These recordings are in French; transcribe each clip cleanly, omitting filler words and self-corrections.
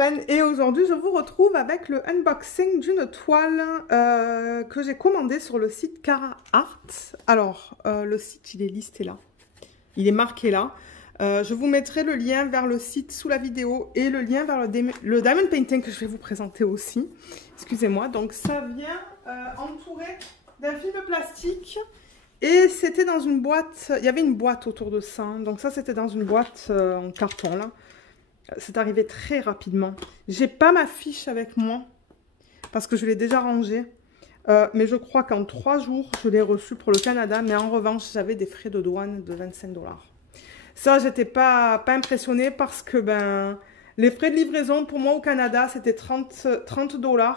Lorraine et aujourd'hui je vous retrouve avec le unboxing d'une toile que j'ai commandée sur le site Cara Art. Alors le site il est listé là, il est marqué là. Je vous mettrai le lien vers le site sous la vidéo et le lien vers le diamond painting que je vais vous présenter aussi. Excusez-moi, donc ça vient entouré d'un film plastique et c'était dans une boîte, il y avait une boîte autour de ça, donc ça c'était dans une boîte en carton là. C'est arrivé très rapidement. J'ai pas ma fiche avec moi parce que je l'ai déjà rangée. Mais je crois qu'en 3 jours, je l'ai reçu pour le Canada. Mais en revanche, j'avais des frais de douane de 25 $. Ça, j'étais pas impressionnée parce que les frais de livraison pour moi au Canada, c'était 30 $.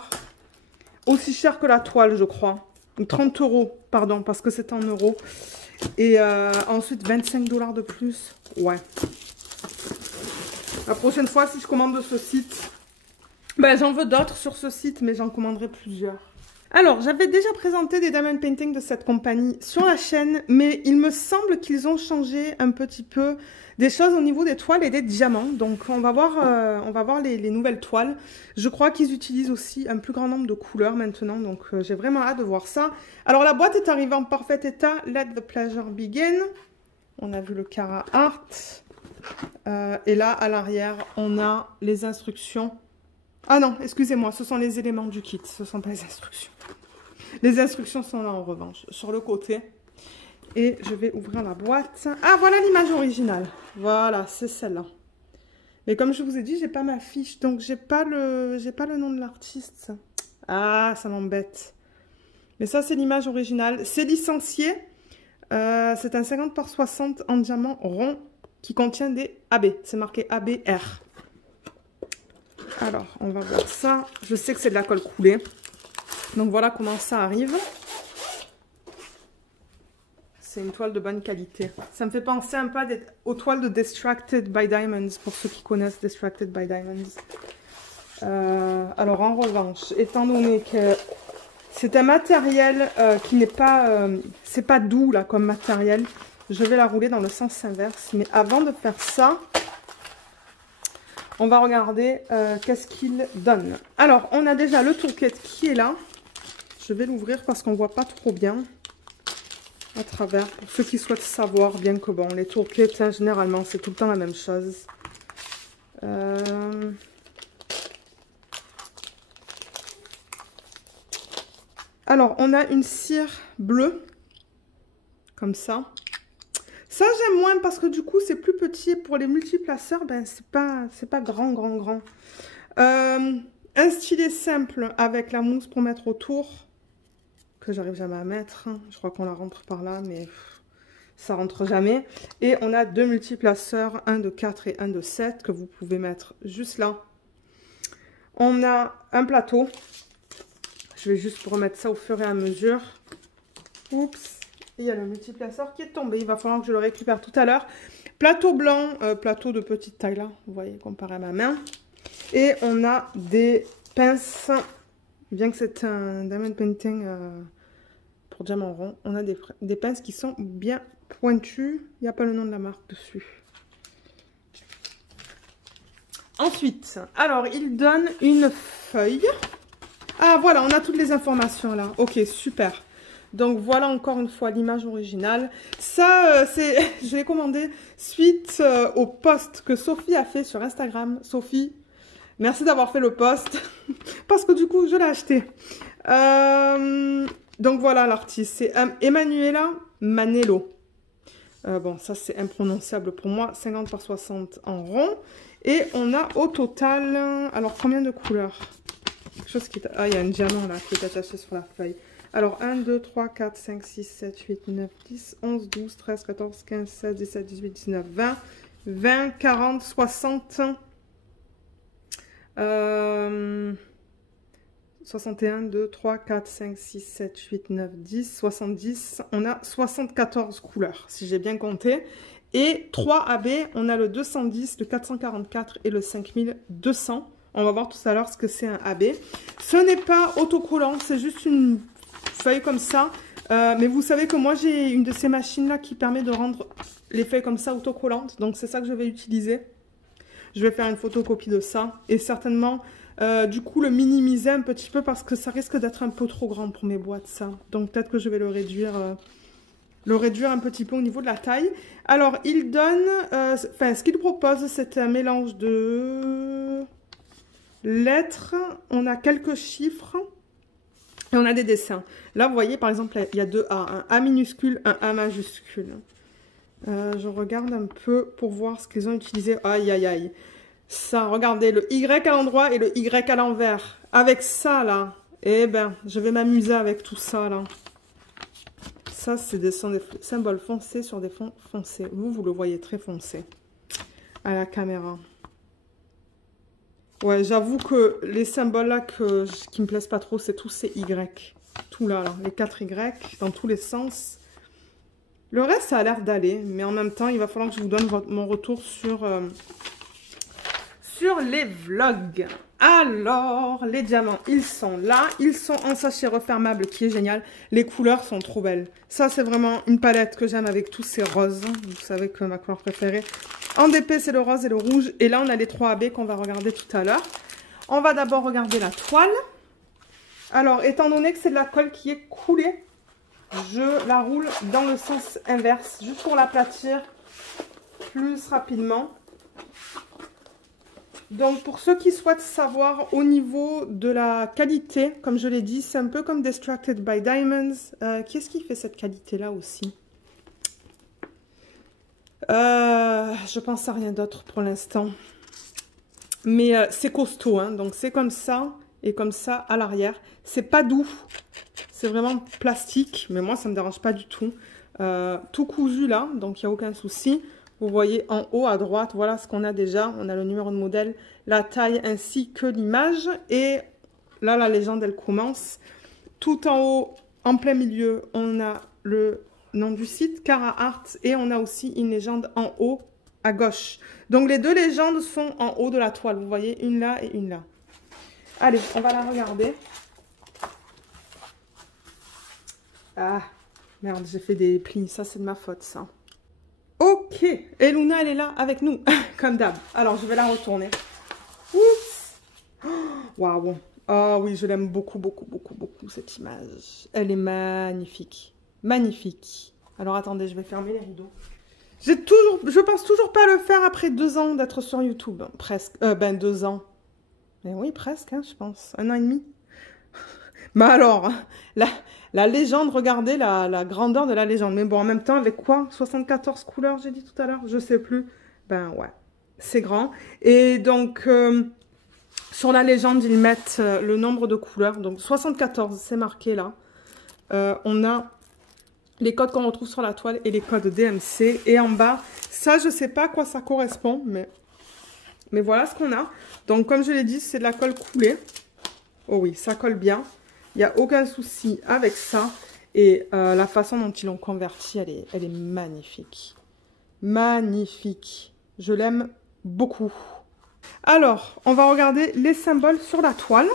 Aussi cher que la toile, je crois. Ou 30 €, pardon, parce que c'est en euros. Et ensuite, 25 $ de plus. Ouais. La prochaine fois, si je commande de ce site, j'en veux d'autres sur ce site, mais j'en commanderai plusieurs. Alors, j'avais déjà présenté des diamond paintings de cette compagnie sur la chaîne, mais il me semble qu'ils ont changé un petit peu des choses au niveau des toiles et des diamants. Donc, on va voir les nouvelles toiles. Je crois qu'ils utilisent aussi un plus grand nombre de couleurs maintenant, donc j'ai vraiment hâte de voir ça. Alors, la boîte est arrivée en parfait état. Let the pleasure begin. On a vu le Cara Art. Et là, à l'arrière, on a les instructions. Ah non, excusez-moi, ce sont les éléments du kit, ce ne sont pas les instructions. Les instructions sont là en revanche, sur le côté. Et je vais ouvrir la boîte. Ah, voilà l'image originale. Voilà, c'est celle-là. Mais comme je vous ai dit, j'ai pas ma fiche, donc j'ai pas le nom de l'artiste. Ah, ça m'embête. Mais ça, c'est l'image originale. C'est licencié. C'est un 50 par 60 en diamant rond qui contient des AB. C'est marqué ABR. Alors, on va voir ça. Je sais que c'est de la colle coulée. Donc, voilà comment ça arrive. C'est une toile de bonne qualité. Ça me fait penser un peu aux toiles de Distracted by Diamonds, pour ceux qui connaissent Distracted by Diamonds. Alors, en revanche, étant donné que c'est un matériel qui n'est pas... c'est pas doux, là, comme matériel. Je vais la rouler dans le sens inverse. Mais avant de faire ça, on va regarder qu'est-ce qu'il donne. Alors, on a déjà le toolkit qui est là. Je vais l'ouvrir parce qu'on ne voit pas trop bien à travers. Pour ceux qui souhaitent savoir, bien que bon, les toolkits, hein, généralement, c'est tout le temps la même chose. Alors, on a une cire bleue, comme ça. Ça, j'aime moins parce que du coup, c'est plus petit. Pour les multiplaceurs, c'est pas grand. Un stylet simple avec la mousse pour mettre autour, que j'arrive jamais à mettre. Je crois qu'on la rentre par là, mais ça rentre jamais. Et on a 2 multiplaceurs, un de 4 et un de 7, que vous pouvez mettre juste là. On a un plateau. Je vais juste remettre ça au fur et à mesure. Oups. Il y a le multiplaceur qui est tombé. Il va falloir que je le récupère tout à l'heure. Plateau blanc, plateau de petite taille là. Vous voyez, comparé à ma main. Et on a des pinces. Bien que c'est un diamond painting pour diamant rond, on a des pinces qui sont bien pointues. Il n'y a pas le nom de la marque dessus. Ensuite, alors il donne une feuille. Ah voilà, on a toutes les informations là. Ok, super. Donc voilà encore une fois l'image originale. Ça, je l'ai commandé suite au post que Sophie a fait sur Instagram. Sophie, merci d'avoir fait le post parce que du coup je l'ai acheté. Donc voilà l'artiste, c'est Emanuela Manello. Bon, ça c'est imprononçable pour moi. 50 par 60 en rond. Et on a au total, alors combien de couleurs? Quelque chose qui est... Ah, il y a un diamant là qui est attaché sur la feuille. Alors, 1, 2, 3, 4, 5, 6, 7, 8, 9, 10, 11, 12, 13, 14, 15, 16, 17, 18, 19, 20, 20, 40, 60, 61, 2, 3, 4, 5, 6, 7, 8, 9, 10, 70. On a 74 couleurs, si j'ai bien compté. Et 3 AB, on a le 210, le 444 et le 5200. On va voir tout à l'heure ce que c'est un AB. Ce n'est pas autocollant, c'est juste une feuille comme ça. Mais vous savez que moi, j'ai une de ces machines-là qui permet de rendre les feuilles comme ça autocollantes. Donc, c'est ça que je vais utiliser. Je vais faire une photocopie de ça. Et certainement, du coup, le minimiser un petit peu parce que ça risque d'être un peu trop grand pour mes boîtes, ça. Donc peut-être que je vais le réduire un petit peu au niveau de la taille. Alors, il donne... Enfin, ce qu'il propose, c'est un mélange de lettres. On a quelques chiffres. Et on a des dessins. Là, vous voyez, par exemple, il y a deux A. Un A minuscule, un A majuscule. Je regarde un peu pour voir ce qu'ils ont utilisé. Aïe, aïe, aïe. Ça, regardez, le Y à l'endroit et le Y à l'envers. Avec ça, là, eh ben, je vais m'amuser avec tout ça, là. Ça, c'est des symboles foncés sur des fonds foncés. Vous le voyez très foncé à la caméra. Ouais, j'avoue que les symboles là qui me plaisent pas trop, c'est tous ces Y. Tout là, les 4 Y dans tous les sens. Le reste, ça a l'air d'aller, mais en même temps, il va falloir que je vous donne mon retour sur les vlogs. Alors, les diamants, ils sont là. Ils sont en sachet refermable qui est génial. Les couleurs sont trop belles. Ça, c'est vraiment une palette que j'aime avec tous ces roses. Vous savez que ma couleur préférée. En DP, c'est le rose et le rouge. Et là, on a les 3 AB qu'on va regarder tout à l'heure. On va d'abord regarder la toile. Alors, étant donné que c'est de la colle qui est coulée, je la roule dans le sens inverse, juste pour l'aplatir plus rapidement. Donc, pour ceux qui souhaitent savoir au niveau de la qualité, comme je l'ai dit, c'est un peu comme Distracted by Diamonds. Qu'est-ce qui fait cette qualité-là aussi? Je pense à rien d'autre pour l'instant. Mais c'est costaud, hein, donc c'est comme ça et comme ça à l'arrière. C'est pas doux, c'est vraiment plastique, mais moi ça me dérange pas du tout. Tout cousu là, donc il n'y a aucun souci. Vous voyez en haut à droite, voilà ce qu'on a déjà. On a le numéro de modèle, la taille ainsi que l'image. Et là, la légende, elle commence. Tout en haut, en plein milieu, on a le nom du site, Cara Art. Et on a aussi une légende en haut à gauche. Donc les deux légendes sont en haut de la toile. Vous voyez, une là et une là. Allez, on va la regarder. Ah, merde, j'ai fait des plis. Ça, c'est de ma faute, ça. Ok, et Luna, elle est là avec nous, comme d'hab. Alors, je vais la retourner. Oups. Waouh. Oh oui, je l'aime beaucoup, beaucoup, beaucoup, beaucoup, cette image. Elle est magnifique. Magnifique. Alors, attendez, je vais fermer les rideaux. Je pense toujours pas le faire après 2 ans d'être sur YouTube. Presque. 2 ans. Mais oui, presque, hein, je pense. 1 an et demi. Mais alors, la légende, regardez la grandeur de la légende. Mais bon, en même temps, avec quoi? 74 couleurs, j'ai dit tout à l'heure? Je sais plus. Ben ouais, c'est grand. Et donc, sur la légende, ils mettent le nombre de couleurs. Donc, 74, c'est marqué là. On a les codes qu'on retrouve sur la toile et les codes DMC. Et en bas, ça, je sais pas à quoi ça correspond, mais voilà ce qu'on a. Donc, comme je l'ai dit, c'est de la colle coulée. Oh oui, ça colle bien. Il n'y a aucun souci avec ça. Et la façon dont ils l'ont converti, elle est magnifique. Magnifique. Je l'aime beaucoup. Alors, on va regarder les symboles sur la toile.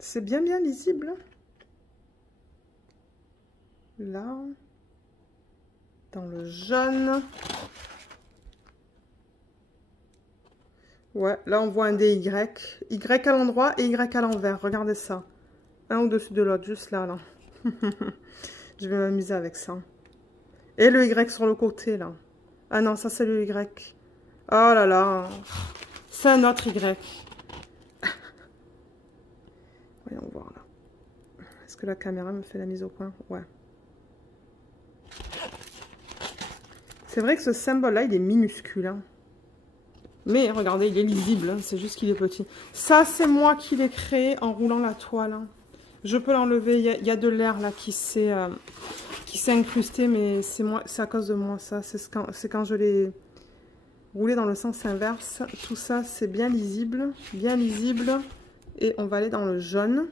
C'est bien lisible. Là. Dans le jaune. Ouais, là on voit un DY. Y à l'endroit et Y à l'envers. Regardez ça. Un au-dessus de l'autre, juste là, là. Je vais m'amuser avec ça. Et le Y sur le côté, là. Ah non, ça c'est le Y. Oh là là. C'est un autre Y. Voyons voir là. Est-ce que la caméra me fait la mise au point? Ouais. C'est vrai que ce symbole-là, il est minuscule. Hein. Mais regardez, il est lisible. Hein. C'est juste qu'il est petit. Ça, c'est moi qui l'ai créé en roulant la toile. Hein. Je peux l'enlever. Il y a de l'air là qui s'est incrusté. Mais c'est à cause de moi, ça. C'est quand je l'ai roulé dans le sens inverse. Tout ça, c'est bien lisible. Bien lisible. Et on va aller dans le jaune.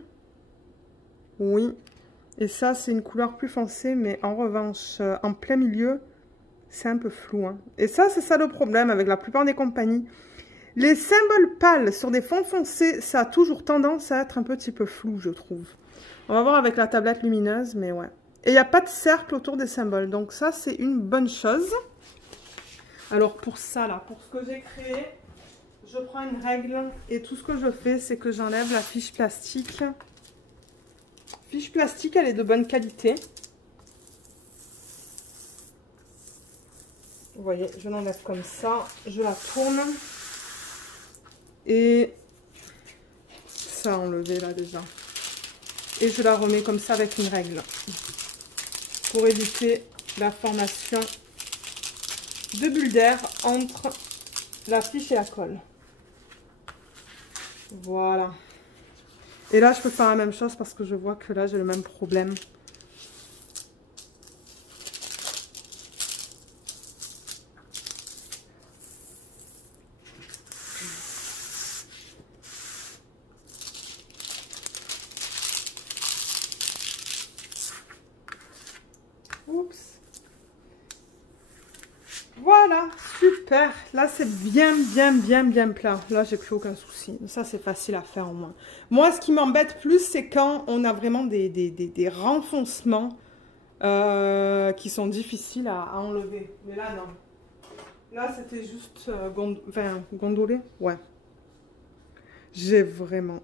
Oui. Et ça, c'est une couleur plus foncée. Mais en revanche, en plein milieu... c'est un peu flou. Hein. Et ça, c'est ça le problème avec la plupart des compagnies. Les symboles pâles sur des fonds foncés, ça a toujours tendance à être un petit peu flou, je trouve. On va voir avec la tablette lumineuse, mais ouais. Et il n'y a pas de cercle autour des symboles, donc ça, c'est une bonne chose. Alors, pour ça, là, pour ce que j'ai créé, je prends une règle et tout ce que je fais, c'est que j'enlève la fiche plastique. Fiche plastique, elle est de bonne qualité. Vous voyez, je l'enlève comme ça, je la tourne. Et ça a enlevé là déjà. Et je la remets comme ça avec une règle. Pour éviter la formation de bulles d'air entre la fiche et la colle. Voilà. Et là, je peux faire la même chose parce que je vois que là, j'ai le même problème. Oups. Voilà, super. Là, c'est bien plat. Là, j'ai plus aucun souci. Ça, c'est facile à faire au moins. Moi, ce qui m'embête plus, c'est quand on a vraiment des renfoncements qui sont difficiles à enlever. Mais là, non. Là, c'était juste gondolé. Ouais. J'ai vraiment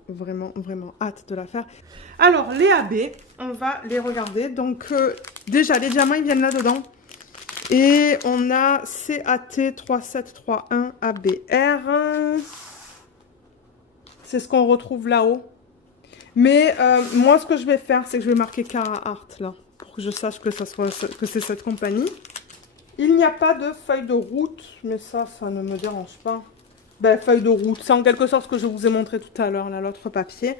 hâte de la faire. Alors, les AB, on va les regarder. Donc, déjà, les diamants, ils viennent là-dedans. Et on a CAT 3731 ABR. C'est ce qu'on retrouve là-haut. Mais moi, ce que je vais faire, c'est que je vais marquer Cara Art, là. Pour que je sache que c'est cette compagnie. Il n'y a pas de feuille de route. Mais ça ne me dérange pas. Ben, feuille de route. C'est en quelque sorte ce que je vous ai montré tout à l'heure, là, l'autre papier.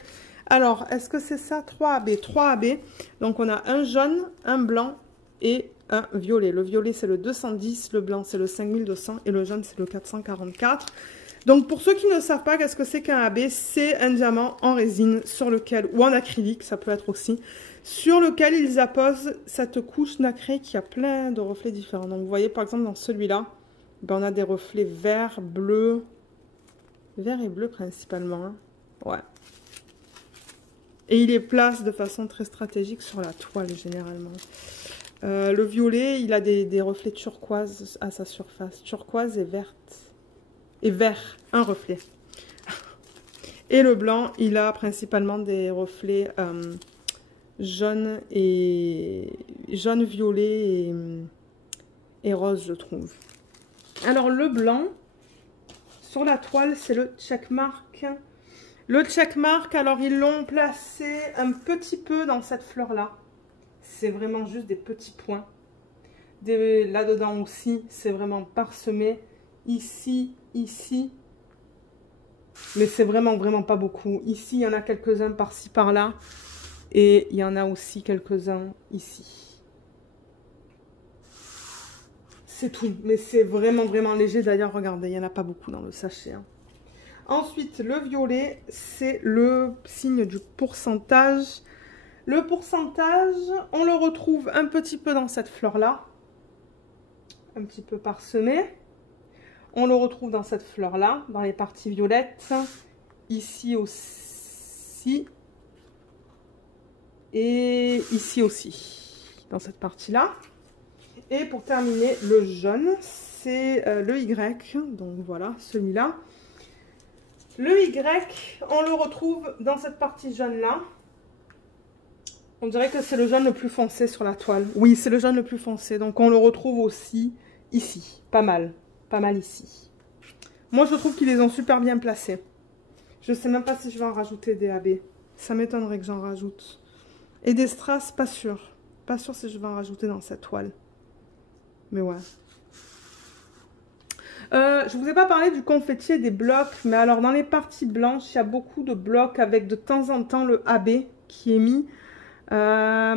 Alors, est-ce que c'est ça? 3AB. 3AB. Donc, on a un jaune, un blanc et un violet. Le violet, c'est le 210, le blanc, c'est le 5200 et le jaune, c'est le 444. Donc, pour ceux qui ne savent pas qu'est-ce que c'est qu'un AB, c'est un diamant en résine sur lequel, ou en acrylique, ça peut être aussi, sur lequel ils apposent cette couche nacrée qui a plein de reflets différents. Donc, vous voyez, par exemple, dans celui-là, ben, on a des reflets vert, bleu, vert et bleu principalement. Hein. Ouais. Et il les place de façon très stratégique sur la toile, généralement. Le violet, il a des reflets turquoise à sa surface. Turquoise et verte. Et vert, un reflet. Et le blanc, il a principalement des reflets jaune, violet et rose, je trouve. Alors, le blanc, sur la toile, c'est le checkmark. Le checkmark, alors ils l'ont placé un petit peu dans cette fleur-là. C'est vraiment juste des petits points. Là-dedans aussi, c'est vraiment parsemé. Ici, ici. Mais c'est vraiment pas beaucoup. Ici, il y en a quelques-uns par-ci, par-là. Et il y en a aussi quelques-uns ici. C'est tout. Mais c'est vraiment léger. D'ailleurs, regardez, il n'y en a pas beaucoup dans le sachet. Hein. Ensuite, le violet, c'est le signe du pourcentage. Le pourcentage, on le retrouve un petit peu dans cette fleur-là. Un petit peu parsemé. On le retrouve dans cette fleur-là, dans les parties violettes. Ici aussi. Et ici aussi, dans cette partie-là. Et pour terminer, le jaune, c'est le Y. Donc voilà, celui-là. Le Y, on le retrouve dans cette partie jaune-là. On dirait que c'est le jaune le plus foncé sur la toile. Oui, c'est le jaune le plus foncé. Donc, on le retrouve aussi ici. Pas mal. Pas mal ici. Moi, je trouve qu'ils les ont super bien placés. Je ne sais même pas si je vais en rajouter des AB. Ça m'étonnerait que j'en rajoute. Et des strass, pas sûr. Pas sûr si je vais en rajouter dans cette toile. Mais ouais. Je ne vous ai pas parlé du confetti et des blocs. Mais alors, dans les parties blanches, il y a beaucoup de blocs avec de temps en temps le AB qui est mis. Là,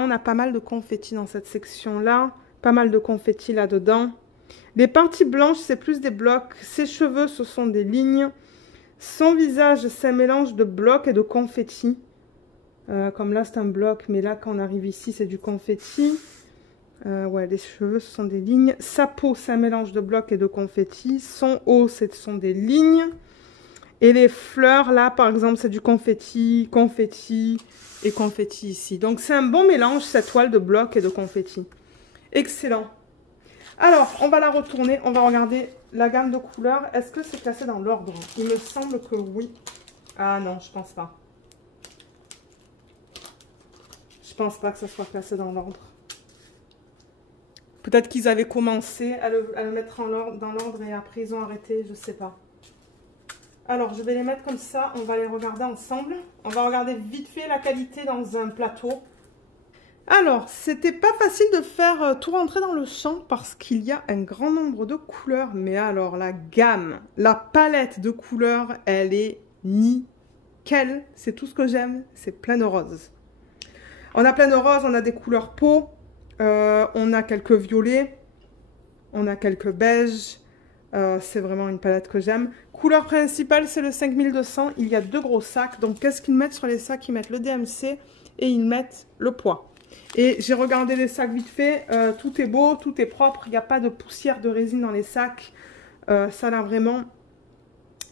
on a pas mal de confettis dans cette section-là. Pas mal de confettis là-dedans. Les parties blanches, c'est plus des blocs. Ses cheveux, ce sont des lignes. Son visage, c'est un mélange de blocs et de confettis. Comme là, c'est un bloc. Mais là, quand on arrive ici, c'est du confetti. Ouais, les cheveux, ce sont des lignes. Sa peau, c'est un mélange de blocs et de confetti. Son haut, ce sont des lignes. Et les fleurs, là, par exemple, c'est du confetti, confetti et confetti ici. Donc, c'est un bon mélange, cette toile de blocs et de confetti. Excellent. Alors, on va la retourner. On va regarder la gamme de couleurs. Est-ce que c'est classé dans l'ordre? Il me semble que oui. Ah non, je pense pas. Je pense pas que ça soit classé dans l'ordre. Peut-être qu'ils avaient commencé à le mettre dans l'ordre et après ils ont arrêté, je sais pas. Alors, je vais les mettre comme ça, on va les regarder ensemble. On va regarder vite fait la qualité dans un plateau. Alors, c'était pas facile de faire tout rentrer dans le champ parce qu'il y a un grand nombre de couleurs. Mais alors, la gamme, la palette de couleurs, elle est nickel. C'est tout ce que j'aime, c'est plein de roses. On a plein de roses, on a des couleurs peau, on a quelques violets, on a quelques beiges. C'est vraiment une palette que j'aime. Couleur principale, c'est le 5200. Il y a 2 gros sacs. Donc, qu'est-ce qu'ils mettent sur les sacs? Ils mettent le DMC et ils mettent le poids. Et j'ai regardé les sacs vite fait. Tout est beau, tout est propre. Il n'y a pas de poussière de résine dans les sacs. Ça a l'air vraiment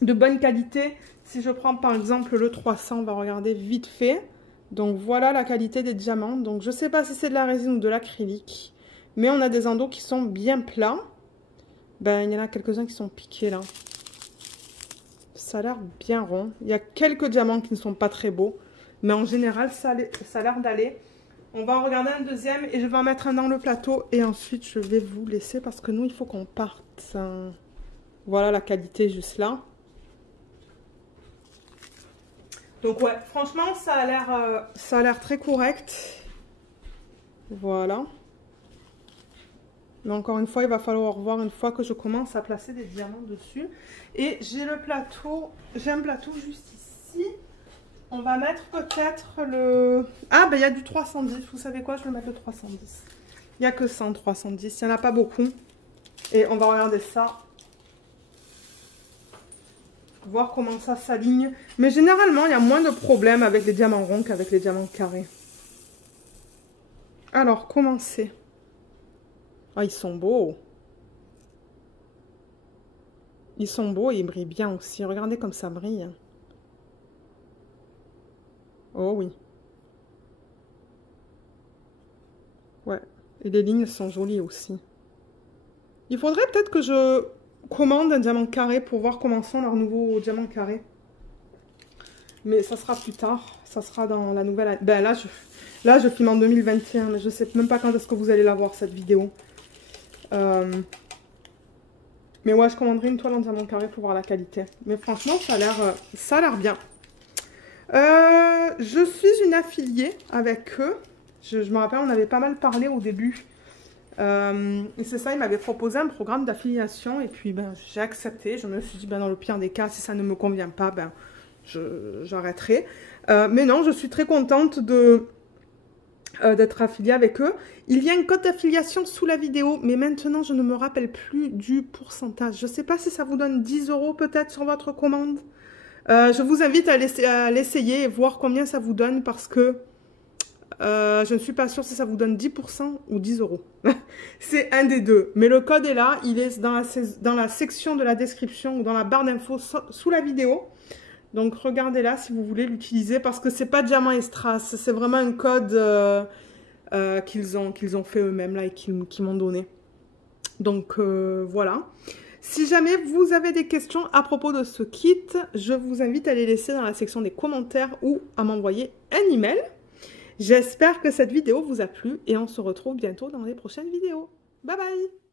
de bonne qualité. Si je prends par exemple le 300, on va regarder vite fait. Donc, voilà la qualité des diamants. Donc, je ne sais pas si c'est de la résine ou de l'acrylique. Mais on a des endos qui sont bien plats. Ben, il y en a quelques-uns qui sont piqués là. Ça a l'air bien rond. Il y a quelques diamants qui ne sont pas très beaux. Mais en général, ça a l'air d'aller. On va en regarder un deuxième et je vais en mettre un dans le plateau. Et ensuite, je vais vous laisser parce que nous, il faut qu'on parte. Voilà la qualité juste là. Donc ouais, franchement, ça a l'air très correct. Voilà. Mais encore une fois, il va falloir voir une fois que je commence à placer des diamants dessus. Et j'ai le plateau, j'ai un plateau juste ici. On va mettre peut-être le... Ah, ben il y a du 310. Vous savez quoi? Je vais mettre le 310. Il n'y a que 100 310. Il n'y en a pas beaucoup. Et on va regarder ça. Voir comment ça s'aligne. Mais généralement, il y a moins de problèmes avec les diamants ronds qu'avec les diamants carrés. Alors, commencez. Ah, ils sont beaux. Ils sont beaux et ils brillent bien aussi. Regardez comme ça brille. Oh oui. Ouais. Et les lignes sont jolies aussi. Il faudrait peut-être que je commande un diamant carré pour voir comment sont leurs nouveaux diamants carrés. Mais ça sera plus tard. Ça sera dans la nouvelle année. Ben là, je filme en 2021. Mais je sais même pas quand est-ce que vous allez la voir, cette vidéo. Mais ouais, je commanderai une toile en diamant carré pour voir la qualité. Mais franchement, ça a l'air bien. Je suis une affiliée avec eux. Je me rappelle, on avait pas mal parlé au début. Et c'est ça, ils m'avaient proposé un programme d'affiliation. Et puis, ben, j'ai accepté. Je me suis dit, ben, dans le pire des cas, si ça ne me convient pas, ben, j'arrêterai. Mais non, je suis très contente d'être affiliée avec eux. Il y a un code d'affiliation sous la vidéo, mais maintenant je ne me rappelle plus du pourcentage. Je ne sais pas si ça vous donne 10 € peut-être sur votre commande. Je vous invite à l'essayer et voir combien ça vous donne parce que je ne suis pas sûre si ça vous donne 10% ou 10 €. C'est un des deux. Mais le code est là, il est dans la section de la description ou dans la barre d'infos sous la vidéo. Donc, regardez là si vous voulez l'utiliser parce que c'est pas Diamant et Strass. C'est vraiment un code qu'ils ont fait eux-mêmes là et qu'ils m'ont donné. Donc, voilà. Si jamais vous avez des questions à propos de ce kit, je vous invite à les laisser dans la section des commentaires ou à m'envoyer un email. J'espère que cette vidéo vous a plu et on se retrouve bientôt dans les prochaines vidéos. Bye bye!